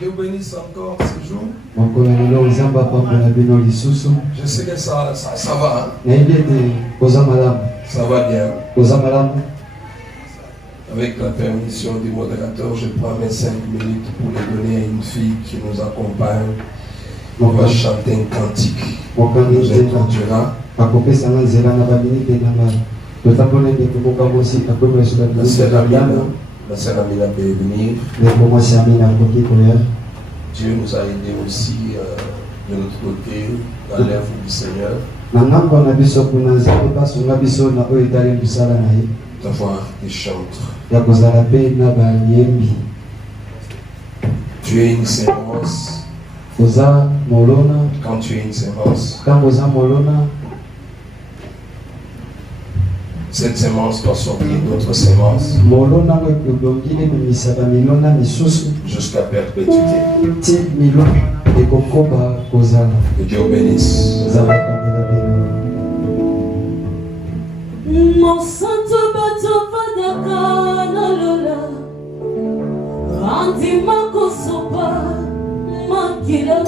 Dieu bénisse encore ce jour. Je sais que ça va. Ça va bien. Avec la permission du modérateur, je prends mes 5 minutes pour les donner à une fille qui nous accompagne. On va chanter un cantique. On nous introduira. La sœur Amina peut venir. Dieu nous a aidés aussi de notre côté dans l'œuvre du Seigneur. D'avoir des chantres. Tu es une sémence. Quand tu es une sémence, cette sémence doit sortir d'autres sémences jusqu'à perpétuité. Que Dieu bénisse. Mon santo bato padaka na lola, randi makosopa makila,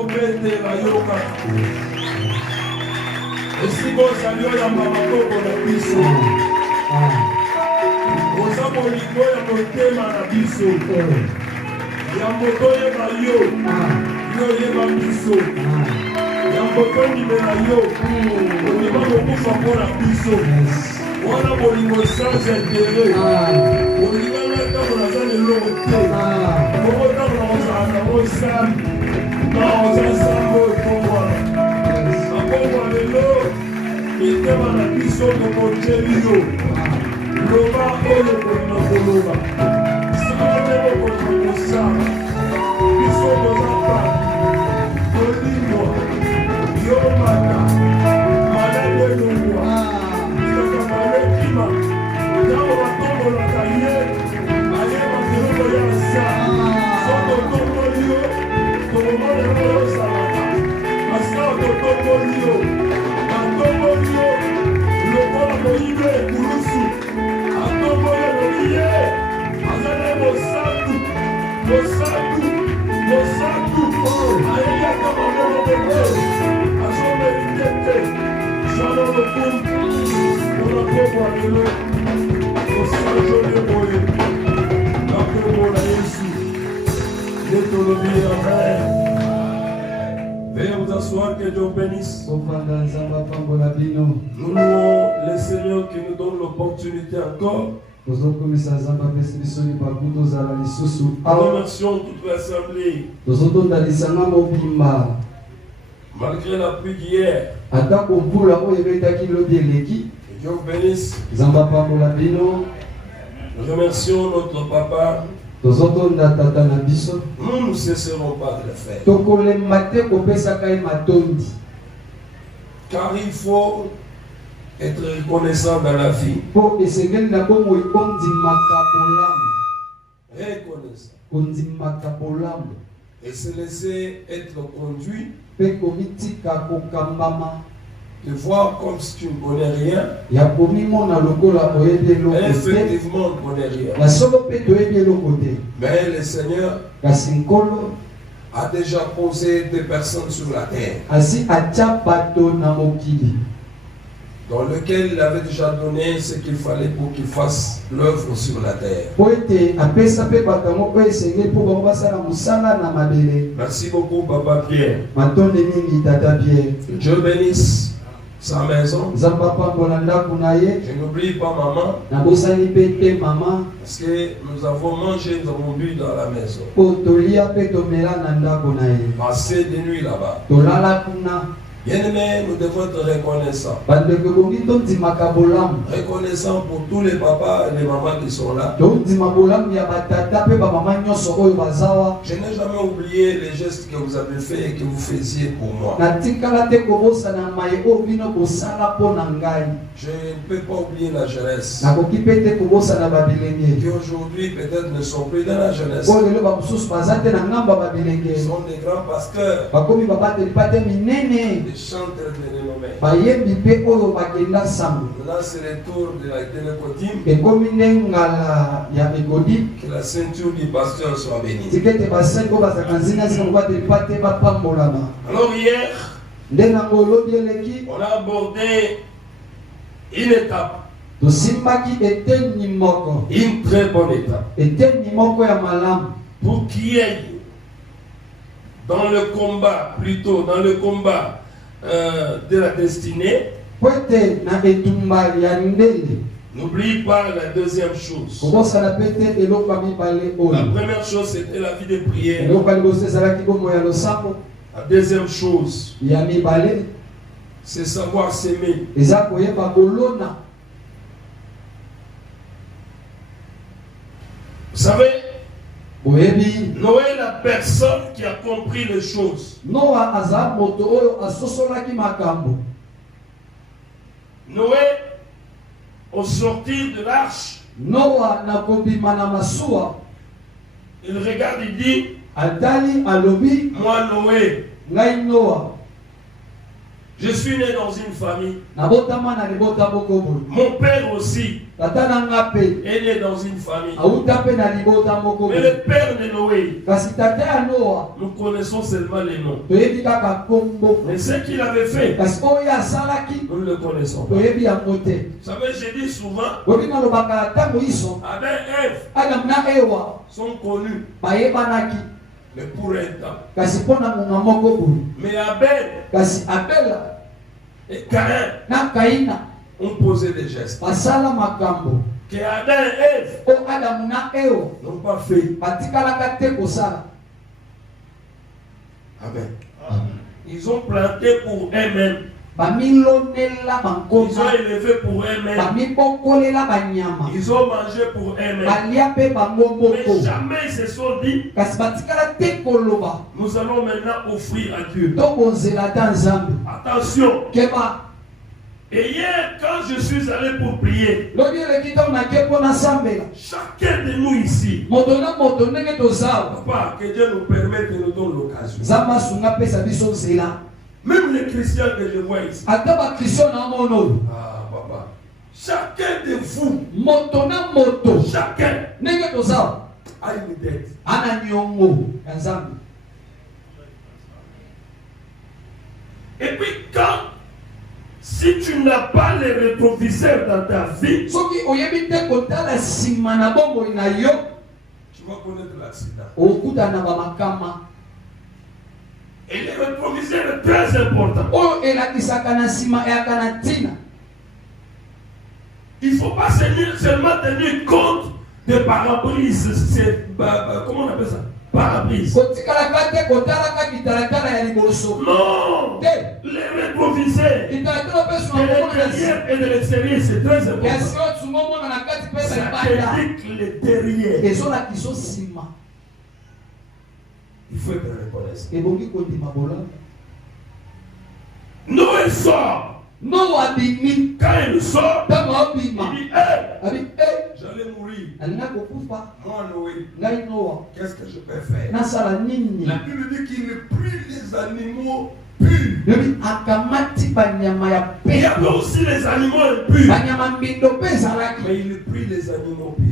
tobete la yoka. Esiko salio ya mamakoko na biso. Oza molingo ya motema na biso. Ya moto yeba yo. Yo yeba biso. Ya moto ndimela yo. Ondima mokufa mpona biso. Wana molingo sans intérêt. Olinga nga ntango naza leloko te. Moko ntango nakozala nango sali. Naoza sango ekongwana. Nakongwa lelo mitema na biso tokoteli yo. Loba oyo kolina koloba. Sala ndenge kolina kosala. Biso toza pati. Kolingwa. Yo mata. Malade longwa. Bilaka malekima. Ntango batombolaka ye. Ayeba biloko ya sa. Soto tomboli yo. Tokomona yango yosalaka. Masala totomboli yo. Batomboli yo. Lokola moyibe ekulusu. Atomboli elobi ye. Azali mosantu. Mosantu. Mosantu. Ayeyaka maboko bete. Azomerite te. Zala lokumu. Mpona pokwa lelo. Osanjoli boye. Na kombo na Yesu. Nde tolobi amen. Veuillez vous asseoir, que Dieu bénisse. Nous louons le Seigneur qui nous donne l'opportunité encore. Nous remercions toute l'assemblée. Malgré la pluie d'hier. Que Dieu vous bénisse. Nous remercions notre papa. Nous ne cesserons pas de le faire. Car il faut être reconnaissant dans la vie. Reconnaissant. Et se laisser être conduit. De voir comme si tu ne connais rien. Effectivement, on ne connaît rien. Mais le Seigneur a déjà posé des personnes sur la terre. Dans lequel il avait déjà donné ce qu'il fallait pour qu'il fasse l'œuvre sur la terre. Merci beaucoup, Papa Pierre. Que Dieu bénisse sa maison. Je n'oublie pas maman. Parce que nous avons mangé, nous avons bu dans la maison. Passé des nuits là-bas. Bien-aimés, nous devons être reconnaissants. Reconnaissants pour tous les papas et les mamans qui sont là. Je n'ai jamais oublié les gestes que vous avez faits et que vous faisiez pour moi. Je ne peux pas oublier la jeunesse. Qui aujourd'hui peut-être ne sont plus dans la jeunesse. Ils sont des grands pasteurs. Des chanteurs de renommée. Maintenant c'est le tour de la télécotime. Que la ceinture du pasteur soit bénie. Alors hier, on a abordé une étape. Une très bonne étape. Pour qu'il y ait dans le combat, plutôt dans le combat de la destinée, n'oublie pas la deuxième chose. La première chose, c'était la vie de prière. La deuxième chose, c'est savoir s'aimer. Vous savez, Noé est la personne qui a compris les choses. Noé, au sortir de l'arche, il regarde et dit, moi Noé, Je suis né dans une famille. Mon père aussi est né dans une famille. Mais le père de Noé, nous connaissons seulement les noms. Mais ce qu'il avait fait, nous ne le connaissons pas. Vous savez, j'ai dit souvent, Adam et Ève sont connus. Mais pour un temps. Mais Abel et Caïn ont posé des gestes que Adam et Ève n'ont pas fait. Amen. Ils ont planté pour eux-mêmes. Ils ont élevé pour eux-mêmes. Ils ont mangé pour eux-mêmes. Mais jamais ils se sont dit, nous allons maintenant offrir à Dieu. Attention. Et hier, quand je suis allé pour prier, chacun de nous ici, papa, que Dieu nous permette de nous donner l'occasion. Même les chrétiens que je vois ici. Ah, papa. Chacun de vous, chacun a une dette. Et puis quand, si tu n'as pas les rétroviseurs dans ta vie, tu vas connaître l'accident. Et les rétroviseurs est très important. Il ne faut pas seulement tenir compte des pare-brises. Comment on appelle ça? Pare-brise. Non, les rétroviseurs de l'intérieur et de l'extérieur, c'est très important. Ça indique le derrière. Il faut être reconnaissant. Noé sort. Quand il sort, il dit, j'allais mourir. Moi, Noé, qu'est-ce que je peux faire? La Bible dit qu'il ne prit les animaux purs. Il y avait aussi les animaux impurs. Mais il ne prit les animaux purs.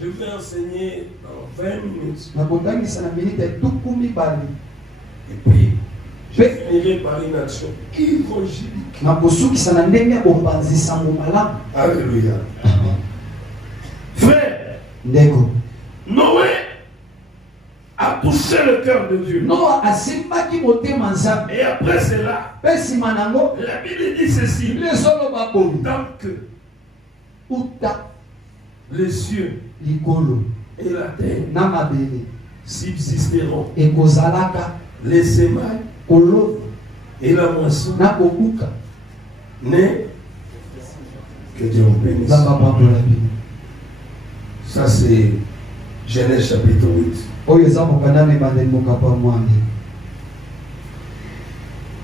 Je vais enseigner dans 20 minutes. Et puis, je finirai par une action évangélique. Alléluia. Frère, Noé a touché le cœur de Dieu. Et après cela, la Bible dit ceci. Tant que les cieux et la terre subsisteront, les semailles et la moisson, mais que Dieu vous bénisse. Ça c'est Genèse chapitre 8.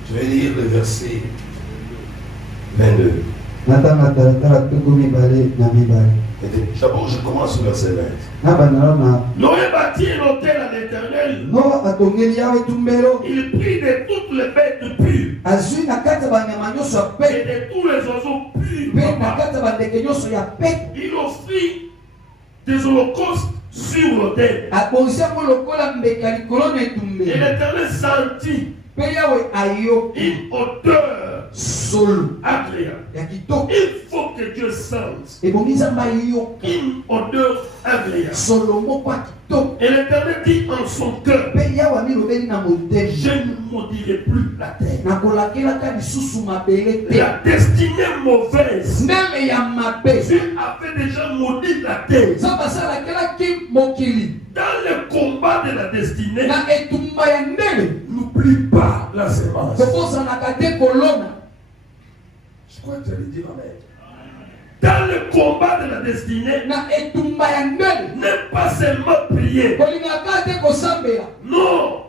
Je vais lire le verset 22. D'abord, je commence au verset 20. Noé bâtit un autel à l'Éternel. Il prit de toutes les bêtes pures et de tous les oiseaux purs. Il offrit des holocaustes sur l'autel. Et l'Éternel sentit une odeur agréable. Il faut que Dieu sente une odeur agréable. Et l'Éternel dit en son cœur, je ne maudirai plus la terre. La destinée mauvaise, Dieu avait déjà maudit la terre. Dans le combat de la destinée, n'oublie pas la semence. Je crois que tu allais dire amen. Dans le combat de la destinée, n'est pas seulement prier. Non.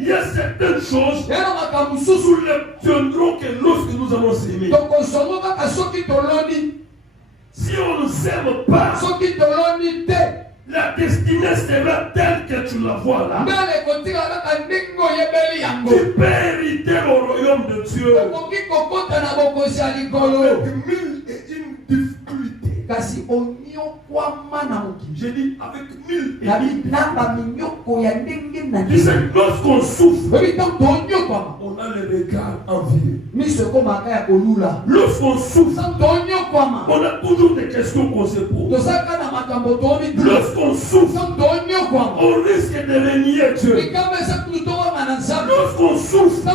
Il y a certaines choses nous l'obtiendrons que lorsque nous allons s'aimer. Si on ne s'aime pas, la destinée sera telle que tu la vois là. Tu peux hériter au royaume de Dieu avec 1000 et une difficultés. J'ai dit avec 1000 et une difficultés. Lorsqu'on souffre, on a le regard envieux. Lorsqu'on souffre, on a toujours des questions qu'on se pose. Lorsqu'on souffre, on risque de renier Dieu. Lorsqu'on souffre,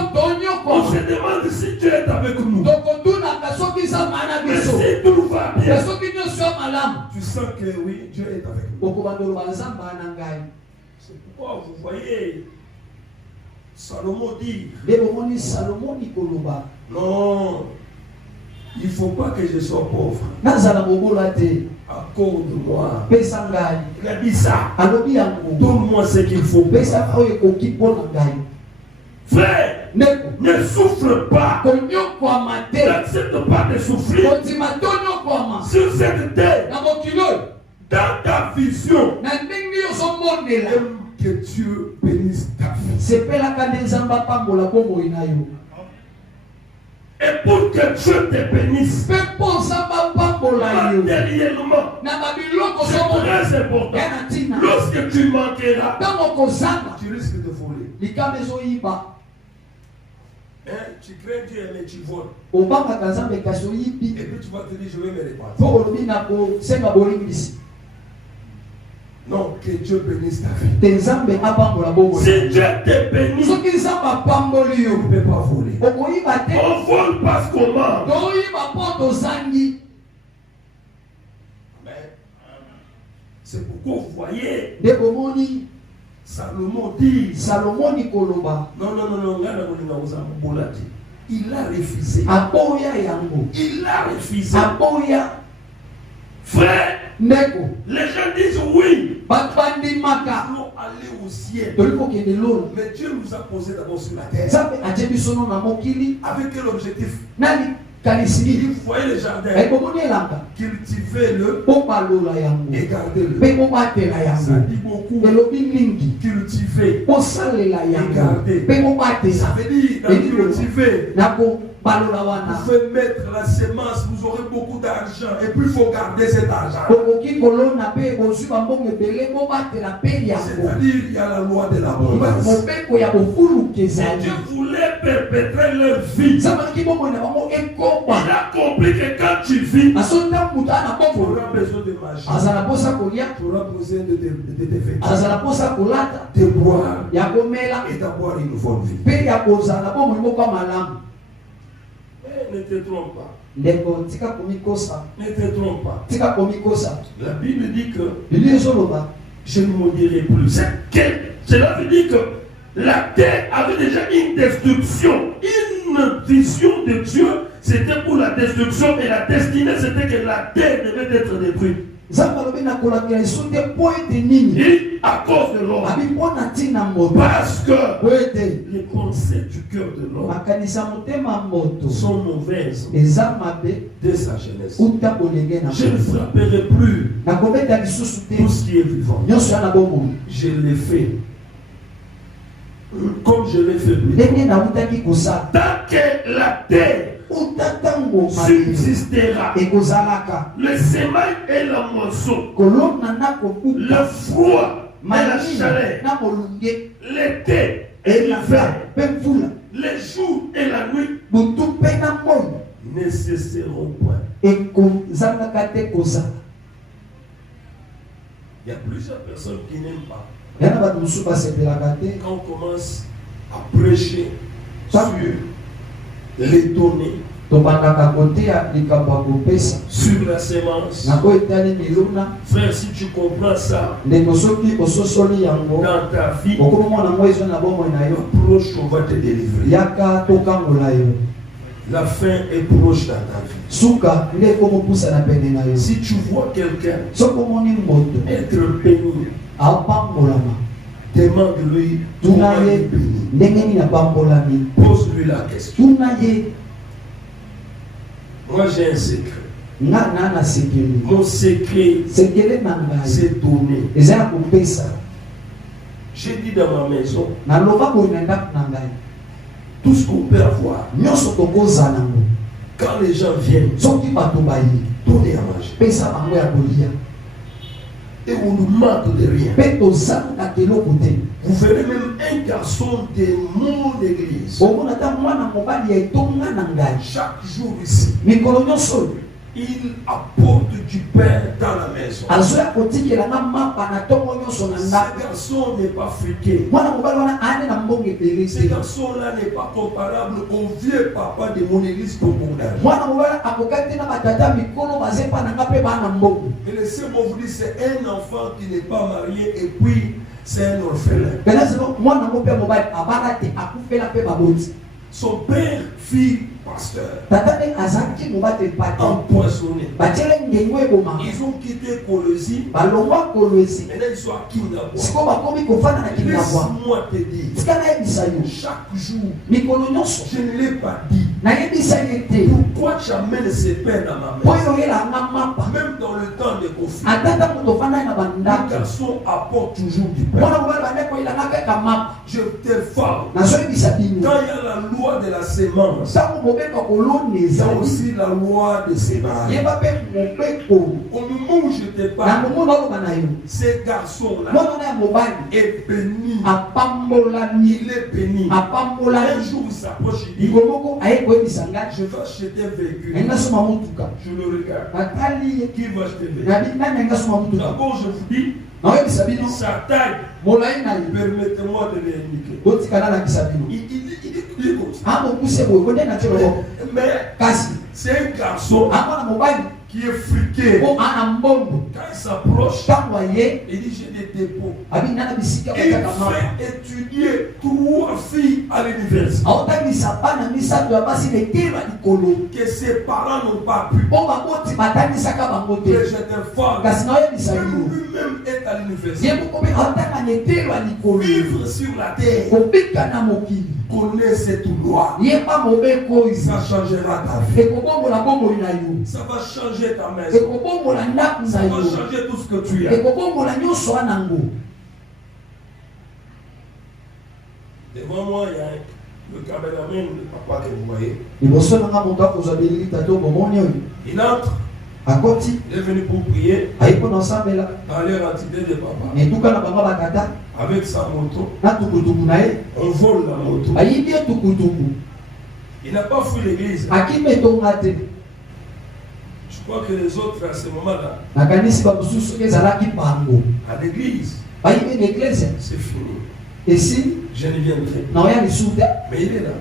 on se demande si Dieu est avec nous. Mais si tout va bien, tu sens que oui, Dieu est avec nous. C'est pourquoi vous voyez Salomon dit non, il ne faut pas que je sois pauvre à cause de moi. Il a dit ça. Donne-moi ce qu'il faut. Frère, ne souffre pas. N'accepte pas de souffrir sur cette terre. Dans ta vision, que Dieu bénisse ta vie. Et pour que Dieu te bénisse, matériellement, c'est très important. Lorsque tu manqueras, tu risques de voler. Tu crains Dieu mais tu voles. Et puis tu vas te dire je vais me répandre. Non, que Dieu bénisse ta vie. Si Dieu te bénit, tu ne peux pas voler. On vole parce qu'on mange. C'est pourquoi vous voyez Salomon dit non, il a refusé. Il a refusé. Frère, les gens disent oui. Nous allons aller au ciel. Mais Dieu nous a posé d'abord sur la terre. Avec quel objectif? Il voyait le jardin. Cultivez-le et gardez-le. Ça dit beaucoup. Cultiver et garder. Ça veut dire cultiver. Vous pouvez mettre la semence, vous aurez beaucoup d'argent et puis il faut garder cet argent. C'est-à-dire il y a la loi de l'abondance. Dieu voulait perpétrer leur vie. Il a compris que quand tu vis, tu auras besoin de manger. Tu auras besoin de te vêtir, de boire et d'avoir une bonne vie. Ne te trompe pas. Ne te trompe pas. La Bible dit que je ne maudirai plus. Cela veut dire que la terre avait déjà une destruction. Une vision de Dieu, c'était pour la destruction et la destinée, c'était que la terre devait être détruite. Et à cause de l'homme, parce que les pensées du cœur de l'homme sont mauvaises dès sa jeunesse. Je ne frapperai plus tout ce qui est vivant. Je l'ai fait comme je l'ai fait plus. Tant que la terre subsistera, le semail et la moisson, le froid et la chaleur, l'été et l'hiver, les jours et la nuit ne cesseront point. Il y a plusieurs personnes qui n'aiment pas quand on commence à prêcher sur les données, sur la sémence. Frère, si tu comprends ça dans ta vie, approche, on va te délivrer. La fin est proche dans ta vie. Si tu vois quelqu'un être béni, demande-lui comment il est béni. Pose-lui la question. Moi j'ai un secret. Mon secret, c'est donné. J'ai dit dans ma maison, tout ce qu'on peut avoir. Quand les gens viennent, donnez à manger. Et on nous manque de rien. Vous verrez même un garçon de mon église. Chaque jour ici, il apporte du pain dans la maison. Ce garçon n'est pas friqué. Ce garçon-là n'est pas comparable au vieux papa de mon église congolaise. Mais laissez-moi vous dire, c'est un enfant qui n'est pas marié et puis c'est un orphelin. Son père, fille, pasteur, empoisonné. Ils ont quitté Colosie. Maintenant ils sont à Kinabwa. Laisse-moi te dire, chaque jour, je ne l'ai pas dit. Pourquoi tu amènes ces pains dans ma maison? Même dans le temps de conflit, le garçon apporte toujours du pain. Je te forme. Quand il y a la loi de la sémence, il y a aussi la loi de sémence. Au moment où je te parle, ce garçon-là est béni. Il est béni. Un jour il s'approche, il dit, je vais acheter un véhicule. Je le regarde. Qui va acheter un véhicule? D'abord je vous dis, sa taille, permettez-moi de l'indiquer. Il écoute. Mais c'est un garçon qui est friqué. Quand il s'approche, il dit j'ai des dépôts. Il fait étudier 3 filles à l'université que ses parents n'ont pas pu. Mais je t'informe, lui-même est à l'université. Vivre sur la terre, connaît cette loi. Ça changera ta vie. Ça va changer ta maison. Ça va changer tout ce que tu as. Devant moi, il y a le caméraman, le papa que vous voyez. Il entre. Il est venu pour prier dans leur entité de papa. Avec sa moto, on vole la moto. Il n'a pas fui l'église. Je crois que les autres à ce moment-là, à l'église, c'est fini. Et si je ne viendrai. Mais il est là.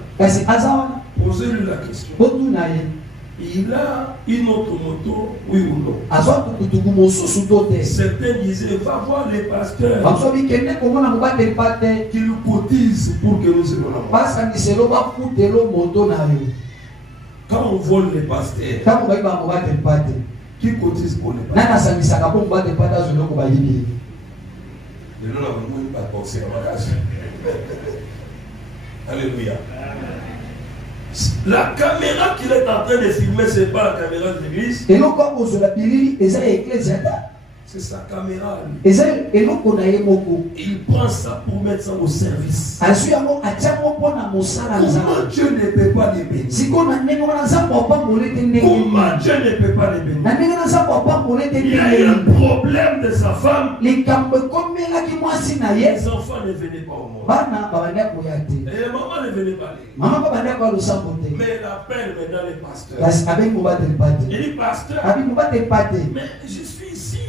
Posez-lui la question. Il a une autre moto, oui ou non? Certains disaient, va voir les pasteurs qui nous cotisent pour que nous ayons la moto. Quand on vole les pasteurs, qui cotisent pour les pasteurs? Alléluia. La caméra qu'il est en train de filmer, ce n'est pas la caméra de l'église. C'est sa caméra. Il prend ça pour mettre ça au service. Comment Dieu ne peut pas les bénir? Comment Dieu ne peut pas les bénir? Il a eu un problème de sa femme. Les enfants ne venaient pas au monde. Et la maman ne venait pas les. Mais elle appelle maintenant les pasteurs. Il dit pasteur, mais je suis ici.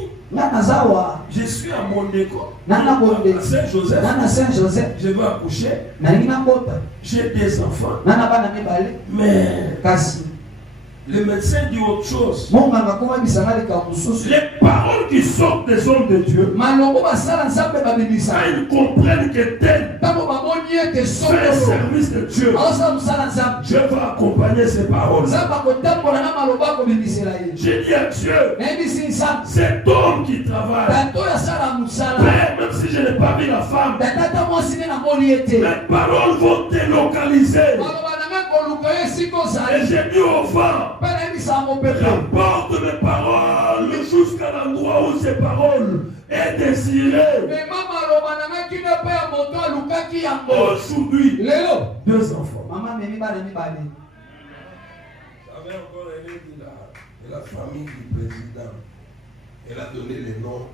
Je suis à Mondeko, à Saint-Joseph. Je vais accoucher. J'ai des enfants. Mais le médecin dit autre chose. Les paroles qui sortent des hommes de Dieu, ils comprennent que tel fait le service de Dieu. Dieu va accompagner ces paroles. J'ai dit à Dieu, cet homme qui travaille, Père, même si je n'ai pas vu la femme, mes paroles vont délocaliser. Et j'ai mis au vent, j'apporte mes paroles jusqu'à l'endroit où ces paroles est désirée. Aujourd'hui, 2 enfants. encore aimé de la famille du président. Elle a donné les noms.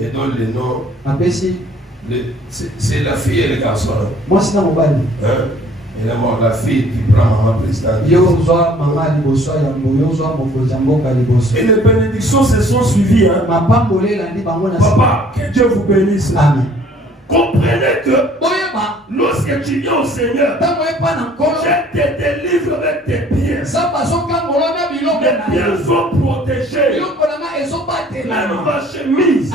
Et donne les noms. C'est la fille et le garçon. Moi, c'est dans mon bal. Et d'abord la fille qui prend maman présidente. Et les bénédictions se sont suivies. Hein? Papa, que Dieu vous bénisse. Amen. Comprenez que lorsque tu viens au Seigneur, je te délivre avec tes pieds. Mes pieds sont protégés. Même ma chemise,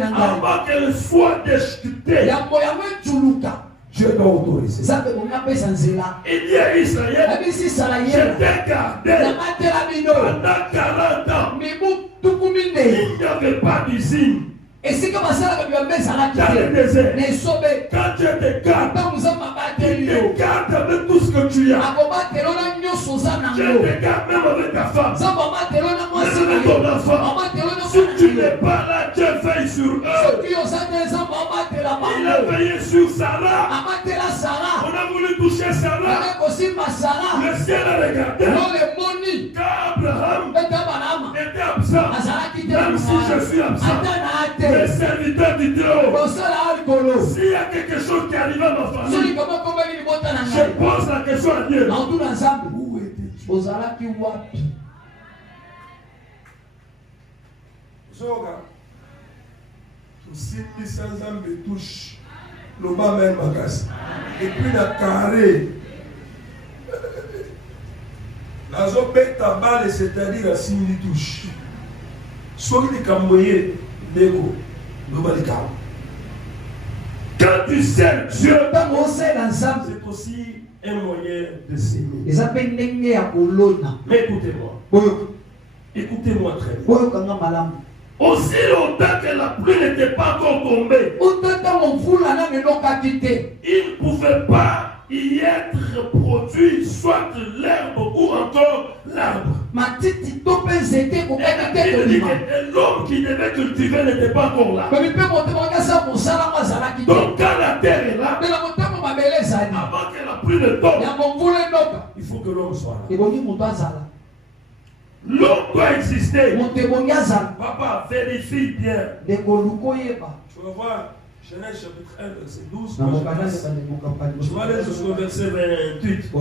avant qu'elle soit déchiquetée, Dieu doit autoriser. Il dit à Israël, je t'ai gardé pendant 40 ans. Il n'y avait pas d'usine. Et c'est comme ça que dans le désert. Quand Dieu te garde, il te garde avec tout ce que tu as. Dieu te garde même avec ta femme, même avec ton enfant. Si tu n'es pas là, Dieu veille sur eux. Il a veillé sur Sarah. On a voulu toucher Sarah. Le ciel a regardé. Quand Abraham était absent, même si je suis absent, les serviteurs du Dieu, s'il y a quelque chose qui arrive à ma famille, je pose la question à Dieu. Où était Dieu? Zoga, tout sans âme touche, le bas même magasin. Et puis la carré, la zobe tabac, c'est-à-dire la signe touche. Soit les camoyés, l'égo. Quand tu sers Dieu, c'est aussi un moyen de s'aimer. Mais écoutez-moi. Écoutez-moi très bien. Aussi longtemps que la pluie n'était pas encore tombée, il ne pouvait pas y être produit soit l'herbe ou encore l'arbre. Et l'homme qui devait cultiver n'était pas encore là. Donc quand la terre est là, avant que la pluie ne tombe, il faut que l'homme soit là. L'homme doit exister. Papa, vérifie bien. Tu vas voir Genèse chapitre 1, verset 12. Tu vas aller jusqu'au verset 28.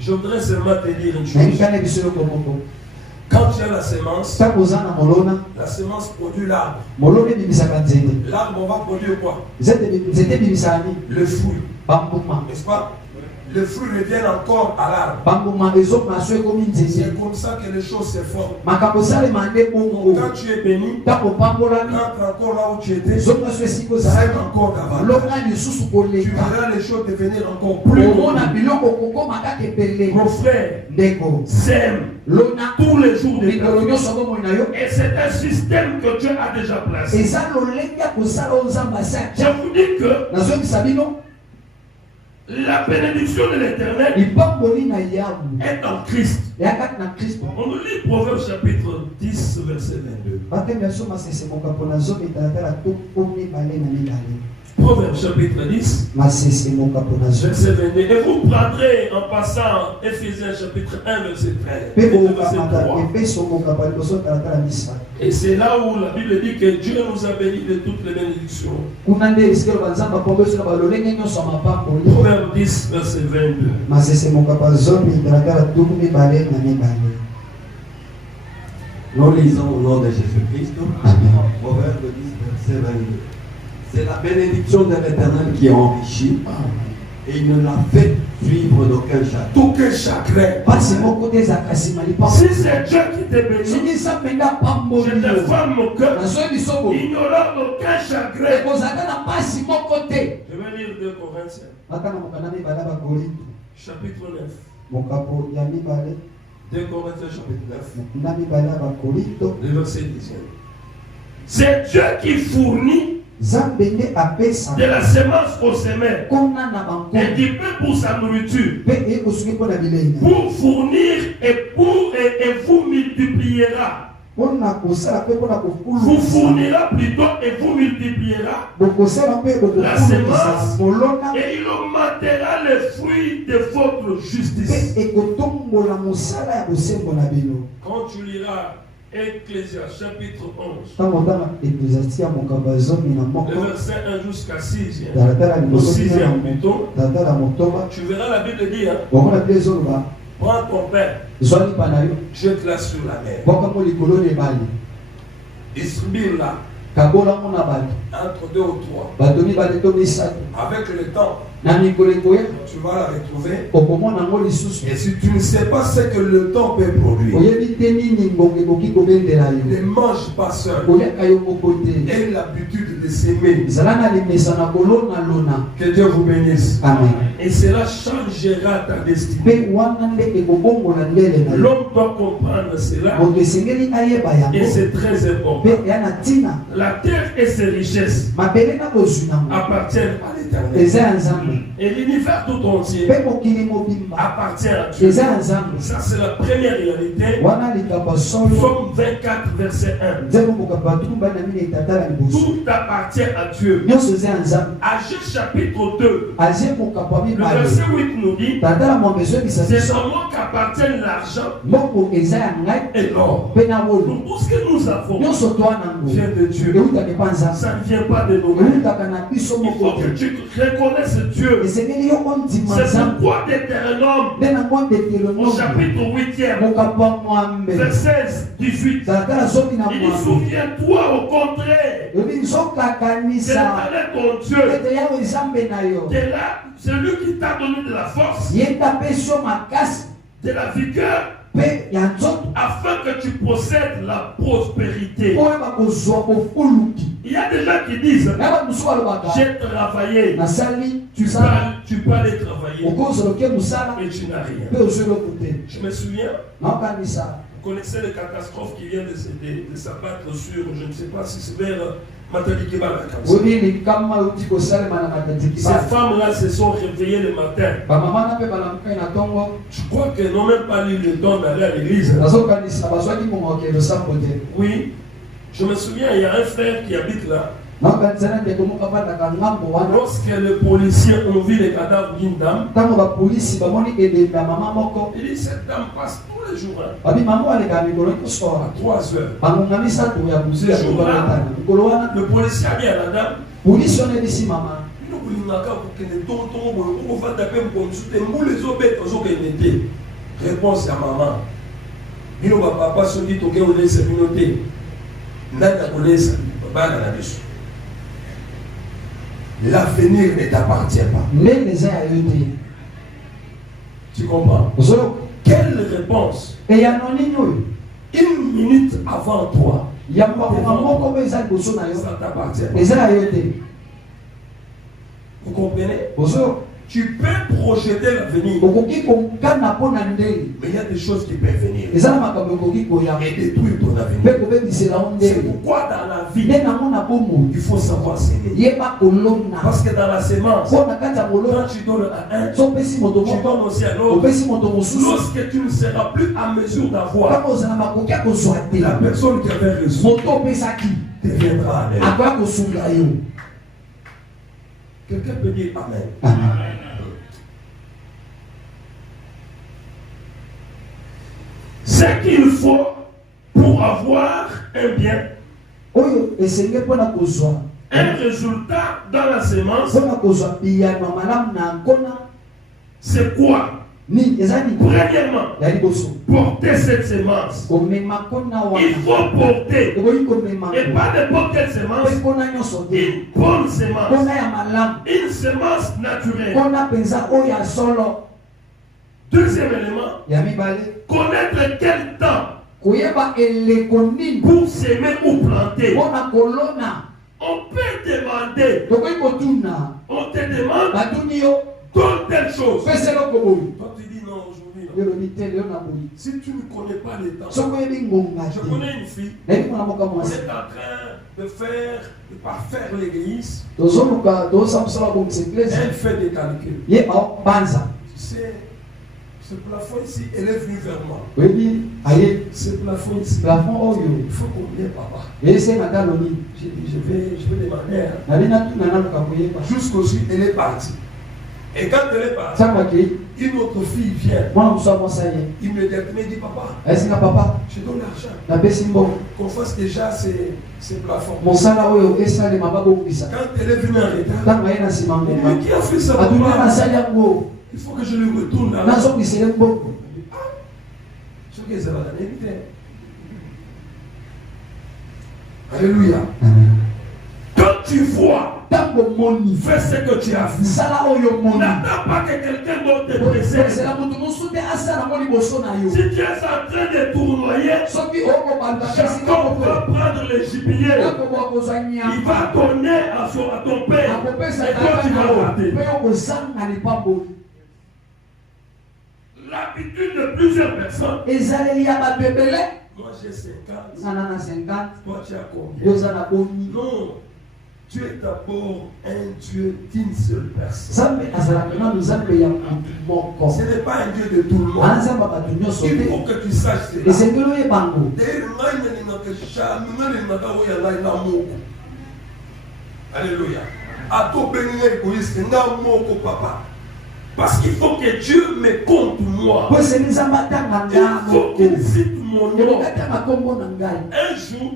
Je voudrais seulement te dire une chose. Quand tu as la semence produit l'arbre. L'arbre va produire quoi? Le fruit. N'est-ce pas? Le fruit revient encore à l'arbre. C'est comme ça que les choses se forment. Quand tu es béni, quand encore là où tu étais, c'est encore d'avant. Tu verras les choses devenir encore plus grandes. Mon frère, sème tous les jours de ta vie. Et c'est un système que Dieu a déjà placé. Je vous dis que la bénédiction de l'Éternel est en Christ. On nous lit Proverbe chapitre 10, verset 22. Proverbe chapitre 10, verset 22. Et vous prendrez en passant Éphésiens chapitre 1, verset 13. Et verset 3. Et c'est là où la Bible dit que Dieu nous a bénis de toutes les bénédictions. Proverbe 10, verset 22. Nous lisons au nom de Jésus-Christ. Proverbe 10, verset 22. C'est la bénédiction de l'Éternel qui enrichit et il ne l'a fait suivre d'aucun chagrin. Aucun chagrin. Si c'est Dieu qui te bénit, je te ferme mon cœur. Il n'y aura aucun chagrin. Je vais lire 2 Corinthiens. Chapitre 9. 2 Corinthiens chapitre 9. Le verset 10. C'est Dieu qui fournit de la semence au semeur et du pain pour sa nourriture, pour fournir et vous multipliera. vous fournira plutôt et vous multipliera la semence et il augmentera les fruits de votre justice. Quand tu liras Ecclésiaste chapitre 11, le verset 1 jusqu'à 6, au 6e plutôt, tu verras la Bible dire, prends ton père, jette-la sur la mer, distribue-la entre 2 ou 3. Avec le temps, tu vas la retrouver. Et si tu ne sais pas ce que le temps peut produire, ne mange pas seul. Aie l'habitude de s'aimer. Que Dieu vous bénisse. Amen. Et cela changera ta destinée. L'homme doit comprendre cela. Et c'est très important. La terre et ses richesses appartiennent à l'Éternel. Et l'univers tout entier appartient à Dieu. Ça, c'est la première réalité. Psaume 24, verset 1. Tout appartient à Dieu. Agé chapitre 2, le verset 8 nous dit, c'est à moi qu'appartiennent l'argent et l'or. Donc, tout ce que nous avons vient de Dieu. Ça ne vient pas de nous-mêmes. Il faut que tu reconnaisses Dieu. C'est pourquoi Deutéronome, au chapitre 8e, verset 18, il dit, souviens-toi au contraire de l'Éternel ton Dieu, de là, celui qui t'a donné de la force, de la vigueur, afin que tu possèdes la prospérité. Il y a des gens qui disent, j'ai travaillé, tu peux aller travailler, mais tu n'as rien. Je me souviens, vous connaissez les catastrophes qui viennent de s'abattre sur, je ne sais pas si c'est vers Matadi Kebala. Ces femmes-là se sont réveillées le matin. Je crois qu'elles n'ont même pas eu le temps d'aller à l'église. Oui, je me souviens, il y a un frère qui habite là. Lorsque les policiers ont vu les cadavres d'une dame, il dit cette dame passe tous les jours à 3 heures. Ce jour-là, le policier a dit à la dame, réponse à maman. Il ne va pas se dire que vous avez communauté. L'avenir ne t'appartient pas. Tu comprends? Quelle réponse? Une minute avant toi, ça t'appartient pas. Vous comprenez? Tu peux projeter l'avenir, mais il y a des choses qui peuvent venir et détruire ton avenir. C'est pourquoi dans la vie, il faut savoir s'aimer. Parce que dans la semence, quand tu donnes à un, tu donnes aussi à l'autre. Lorsque tu ne seras plus à mesure d'avoir, la personne qui avait reçu deviendra à l'aide. Quelqu'un peut dire Amen. Amen. Ce qu'il faut pour avoir un bien, un résultat dans la semence, c'est quoi? Premièrement, porter cette semence. Il faut porter, et pas n'importe quelle semence, une bonne semence, une semence naturelle. Deuxième élément, connaître quel temps pour s'aimer ou planter. On peut demander, on te demande, donne telle chose. Toi tu dis non aujourd'hui. Si tu ne connais pas les temps, je connais une fille, on est en train de parfaire l'église. Elle fait des calculs. Tu sais, Ce plafond ici, elle est venue vers moi. Oui, aïe. Ce plafond ici. Plafond oh yo. Il faut qu'on vienne papa. Et c'est ma galoni. J'ai dit, je vais demander. Jusqu'au-dessus, elle est partie. Et quand elle est partie, une autre fille vient. Immédiatement, elle dit papa. Est-ce que papa? Je donne l'argent. Qu'on fasse déjà ces plafonds. Quand elle est venue en retard, qui a fait ça? Il faut que je lui retourne là. Alléluia. Quand tu vois, fais ce que tu as vu. N'attends pas que quelqu'un d'autre te précède. Si tu es en train de tournoyer, Jacob va prendre le gibier. Il va donner à ton père. Et toi, tu vas rater. L'habitude de plusieurs personnes. Moi j'ai 50. Toi tu as combien? Non. Tu es d'abord un Dieu d'une seule personne. Ce n'est pas un Dieu de tout le monde. Il faut que tu saches cela. Alléluia. Papa. Parce qu'il faut que Dieu me compte moi. Il faut qu'il cite mon nom. Un jour,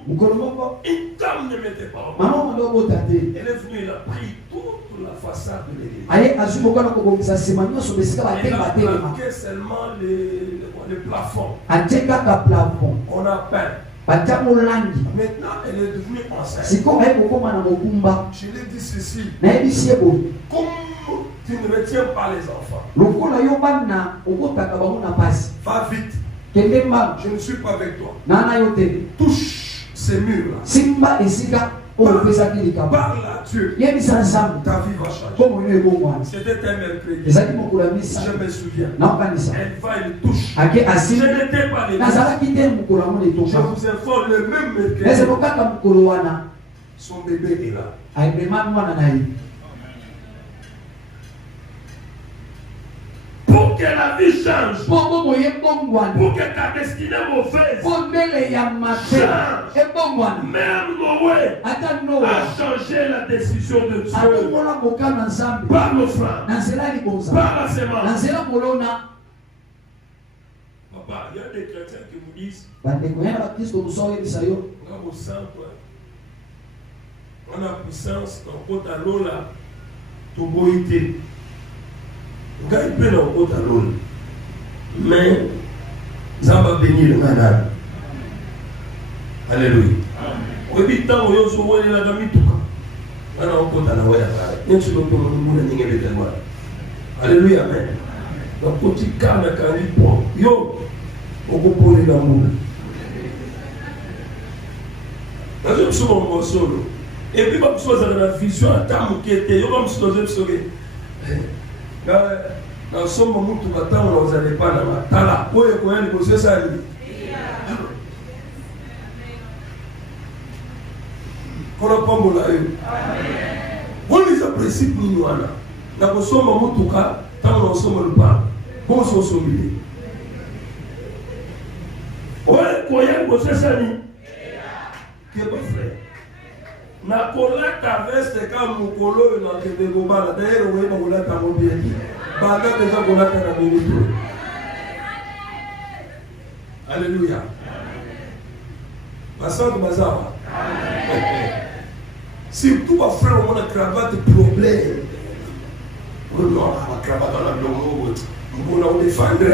une dame ne m'était pas. Elle est venue, elle a pris toute la façade de l'église. Elle a marqué seulement le plafond. On a peint. Maintenant, elle est devenue enceinte. Je lui ai dit ceci. Comme tu ne retiens pas les enfants, va vite. Je ne suis pas avec toi. Touche ces murs-là. Parle à Dieu. Ta vie va changer. C'était un mercredi. Je me souviens. Elle va et le touche. Je n'étais pas les deux. Je vous informe, le même mercredi, son bébé est là. Pour que la vie change, pour que ta destinée mauvaise change, même Noé a changé la décision de Dieu par l'offrande, par la semence. Papa, il y a des chrétiens qui vous disent on a puissance dans le côté à l'eau là, tout boité. Quand il peut dans le côté à l'eau, mais ça va bénir le malade. Alléluia. Oui, tant que vous voyez la gamme tout cas. Alors on compte à la voie à alléluia. Amen. Donc petit calme quand il prend. Yo, on peut poser l'amour. Dans une seconde mon solo. Et puis comme ça dans la vision à table qui était, yo comme ça je me souviens. Dans ce moment tout le temps vous n'allez pas dans la tala. Où est quoi négocier ça? On a pas mon laïe. On les apprécie pour nous là. Dans ce moment tout cas, tant on somme le pas. Bon sont sommés. Ouais, quoi négocier ça ni? Qui est pas frère. Na kolata veste kama mukolo na kebego bala d'ailleurs oui ba kolata mo bien baga déjà kolata na minute. Alléluia. Pasteur Bazawa. Surtout ma frère on a cravate problème. On a cravate dans la blonde. On a défendre.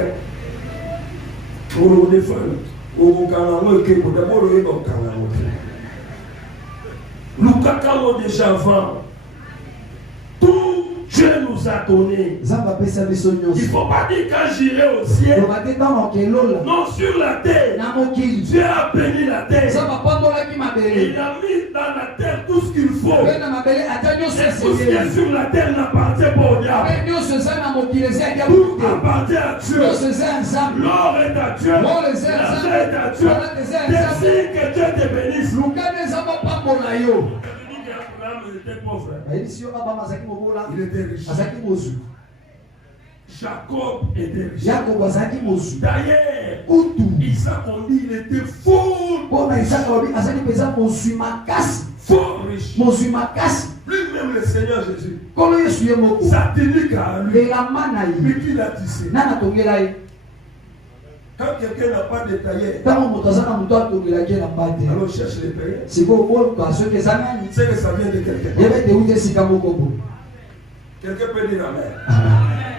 On défendre. On kana mo ke pour d'abord on va kana mo. Nous cacao déjà avant. Tout Dieu nous a donné. Il ne faut pas dire quand j'irai au ciel. Non, sur la terre. Dieu a béni la terre. Il a mis dans la terre tout ce qu'il faut. Et tout ce qui est sur la terre n'appartient pas au diable. Tout appartient à Dieu. L'or est à Dieu. L'argent est à Dieu. Désire que Dieu te bénisse. Il était pauvre. Il était riche. Jacob était riche. Jacob azaki mosu. D'ailleurs, Kutu. Isaac on dit il était fort. Bon, Isaac azaki pesa mosu makasi. Fort riche. Mosu makasi. Lui-même le Seigneur Jésus. Kolo Yesu ye moko. Ça tunique à lui. Et la mana Mais yi. qui l'a tissé? Nana tongela ye. Quand quelqu'un n'a pas de tailleur, Tango moto azana moto atongela ki na mbate. alors cherche les tailleurs. Siko bol ka soki ezangani. C'est que ça vient de quelqu'un. Yebe te ute sika moko bo. Quelqu'un peut dire amen.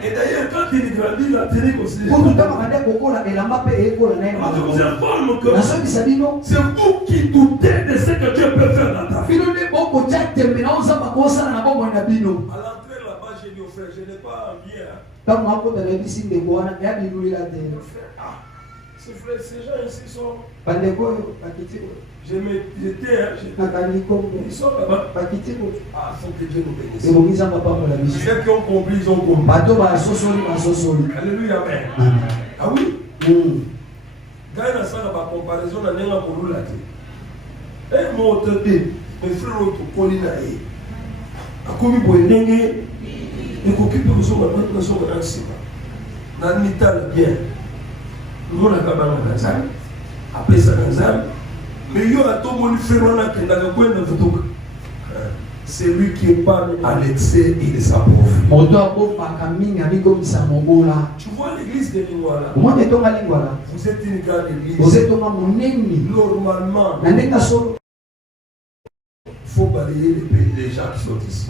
Et d'ailleurs, quand il grandit, la tunique aussi. Kutu tango bande kokola elamba pe ekola na ye. Je vous informe que Na soki sabino. c'est vous qui doutez de ce que Dieu peut faire dans ta vie. Bino ne boko tia tembe na ozamba kosala na bomoi na bino. À l'entrée là-bas, j'ai dit au frère, je n'ai pas envie. Hein. Tango akota na bisi ndeko wana ya biluila te. Le frère, ah, ces gens ici sont. Bandeko bakiti ko. J'étais, hein, Nakani ko. ils sont là-bas. Bakiti ko. Ah, il faut que Dieu nous bénisse. Et bon, ils ont pas la mission. Ceux qui ont compris, ils ont compris. Bateau va sosoli. Alléluia, amen. Ah oui? Quand il y a ça, la comparaison, on a un peu là. Et moi, mes frères, au Colinaï, à comme il peut y et qu'occupé de son ancien. Dans l'Italie, bien. Nous, on a pas mal de gens. Après ça, mais il y a tout le monde qui fait un coin de photo. C'est lui qui épargne à l'excès et de sa pauvreté. Tu vois l'église de Lingwala. Vous êtes une grande église. Normalement, il faut balayer les pays des gens qui sont ici.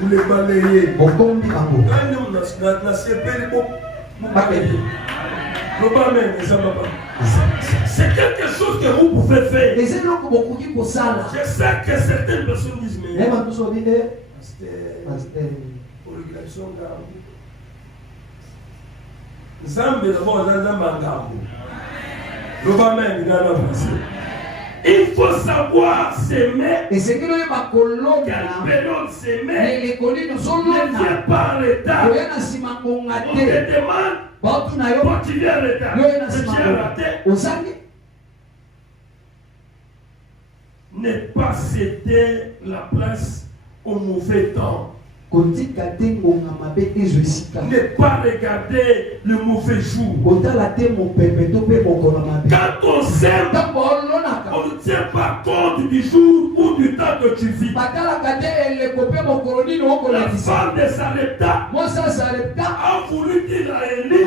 Vous les balayez. C'est quelque chose que vous pouvez faire. Je sais que certaines personnes disent mais il faut savoir s'aimer. Et c'est que nous avons colombe. Quelle période s'aimer. Mais les collines nous sont là. Ne viens pas en retard. On te demande. Quand tu viens en retard. Tu as raté. Ne pas céder la place au mauvais temps. Ne pas regarder le mauvais jour. Quand on s'aime, on ne tient pas compte du jour ou du temps que tu vis. La femme de Sarepta a voulu dire à Élie,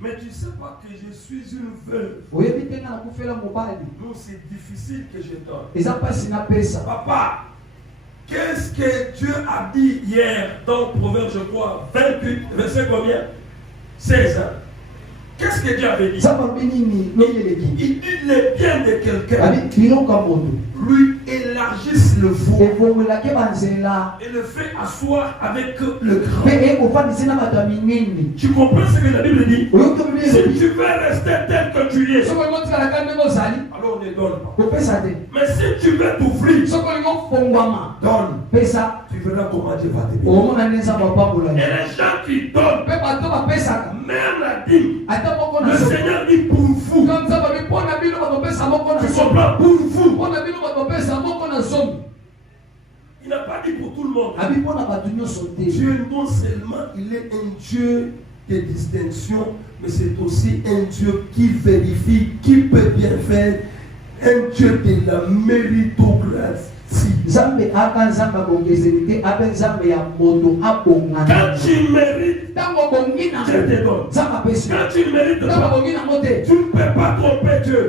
mais tu ne sais pas que je suis une veuve. Non, c'est difficile que je donne. Papa, qu'est-ce que Dieu a dit hier dans Proverbe, je crois, 28, verset combien? 16 ans. Qu'est-ce que Dieu avait dit? Il dit le bien de quelqu'un. Lui élargisse le fond et le fait asseoir avec le grand. Tu comprends ce que la Bible dit? Si tu veux rester tel que tu es, alors ne donne pas. Mais si tu veux t'ouvrir, donne. Tu verras comment Dieu va te bénir. Et les gens qui donnent, même la dîme, le Seigneur dit pour vous. Tu comprends? Pour vous. Il n'a pas dit pour tout le monde. Dieu non seulement il est un Dieu de distinction, mais c'est aussi un Dieu qui vérifie, qui peut bien faire, un Dieu de la méritocratie. Quand tu mérites, je te donne. Quand tu mérites, tu ne peux pas tromper Dieu.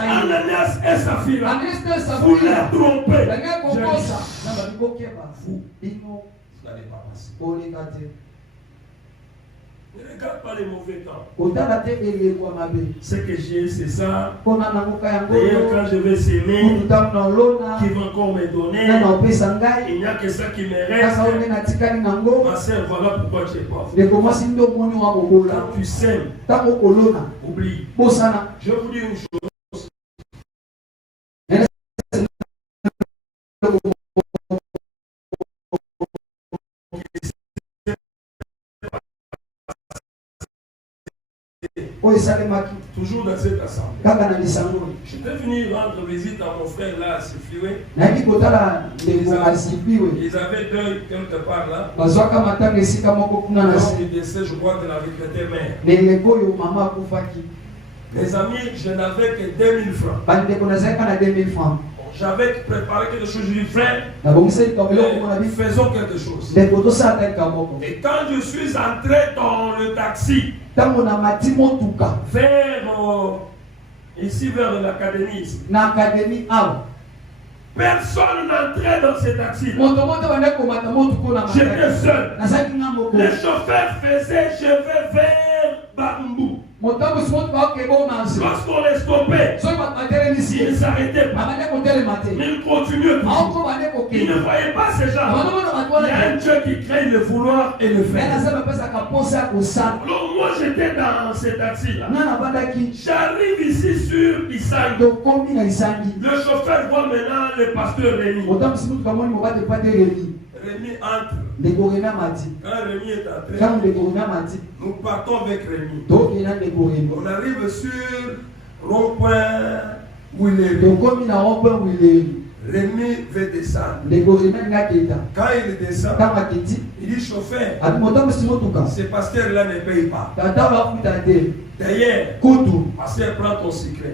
Ananias et Saphira voulaient tromper. Vous n'allez pas passer. Ne regarde pas les mauvais temps. Ce que j'ai, c'est ça. D'ailleurs, quand je vais s'aimer, qui va encore me donner, il n'y a que ça qui me reste. Ma soeur, voilà pourquoi tu es pauvre. Quand tu sèmes, oublie. Je vous dis une chose. Toujours dans cette assemblée. J'étais venu rendre visite à mon frère là à Sifliwe. Ils avaient deuil quelque part là. Donc il décède, je crois qu'il avait été mère. Mes amis, je n'avais que 2000 francs. J'avais préparé quelque chose, je lui dis frère, faisons quelque chose. Et quand je suis entré dans le taxi, vers ici, vers l'académie, personne n'entrait dans ce taxi. J'étais seul. Le chauffeur faisait, je vais vers Bambou. Lorsqu'on les stoppait, ils ne s'arrêtaient pas. Mais ils continuaient toujours. Ils ne voyaient pas ces gens. Il y a un Dieu qui crée le vouloir et le faire. Alors moi j'étais dans ce taxi-là. J'arrive ici sur Isangi. Le chauffeur voit maintenant le pasteur Rémi. Rémi entre. Quand Rémi est entré, nous partons avec Rémi. On arrive sur rond-point Willeri. Rémi veut descendre. Quand il descend, il dit chauffeur, ce pasteur-là ne paye pas. D'ailleurs, pasteur prend ton secret.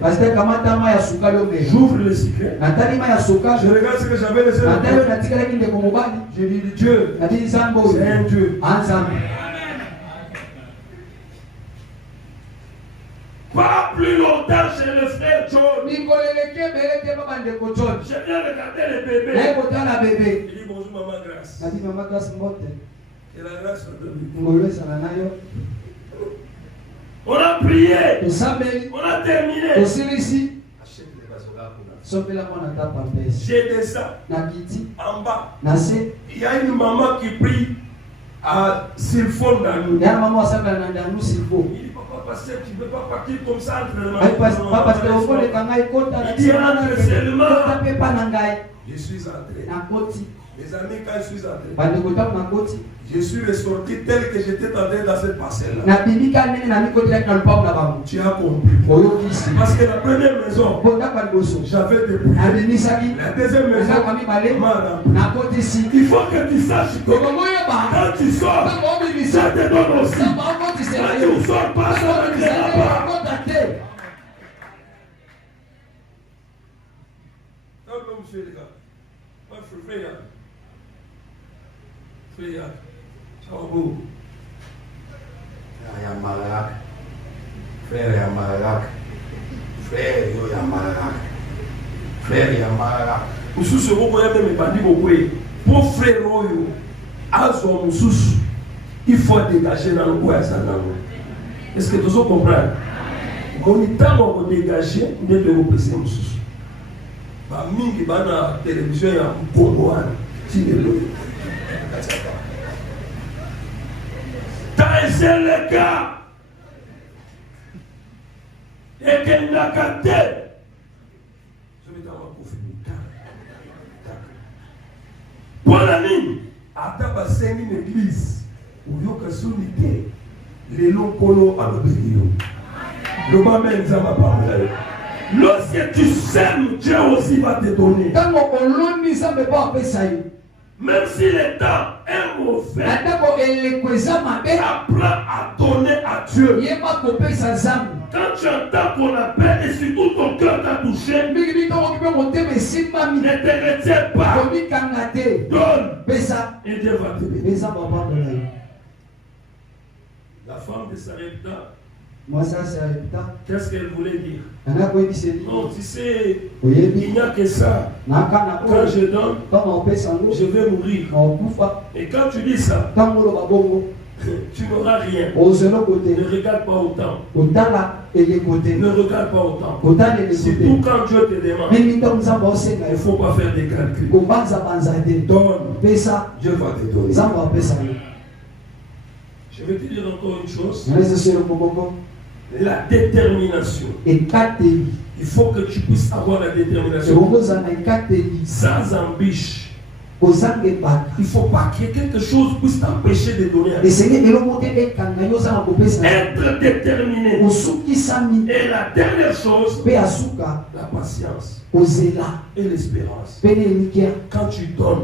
J'ouvre le secret. Je regarde ce que j'avais laissé. Je dis Dieu, c'est un Dieu. Pas plus longtemps chez le frère John. Je viens regarder le bébé. Il dit bonjour maman Grâce. Et la grâce soit de lui. On a prié. On a terminé. Je descends. En bas. Il y a une maman qui prie à Sylphone dans nous. Il dit papa, pasteur, tu ne peux pas partir comme ça entre les mains. Il dit entre seulement. Je suis entré. Les amis, quand je suis entré, je suis ressorti tel que j'étais entré dans cette parcelle-là. Tu as compris. Parce que la première maison, j'avais des bruits. La deuxième maison, il faut que tu saches que quand tu sors, ça te donne aussi. Quand tu ne sors pas, ça ne te donnera pas. Frère, il faut dégager dans le bois. Est-ce que tous comprennent? Quand on dégager, on doit repasser le sous. Mingi bana télévision ya Congo si c'est le cas et qu'elle n'a qu'à tête. Je vais t'avoir pour finir. Pour la ligne, à tabaser une église où il y a que solité, les locaux à l'obéir. Le mamel ça va parler. Lorsque tu sèmes, Dieu aussi va te donner. Même si l'État est mauvais, apprends à donner à Dieu. Quand tu entends qu'on appelle et surtout ton cœur t'a touché, ne te retiens pas. Donne. Et Dieu va te bénir. La femme de Sarepta, qu'est-ce qu'elle voulait dire? Non, tu sais, il n'y a que ça. Quand je donne, je vais mourir. Et quand tu dis ça, tu n'auras rien. Ne regarde pas autant. Ne regarde pas autant. Surtout quand Dieu te demande, il ne faut pas faire des calculs. Donne. Dieu va te donner. Je vais te dire encore une chose. La détermination. Il faut que tu puisses avoir la détermination. Sans embûche. Il ne faut pas que quelque chose puisse t'empêcher de donner. Être déterminé. Et la dernière chose, la patience et l'espérance. Quand tu donnes,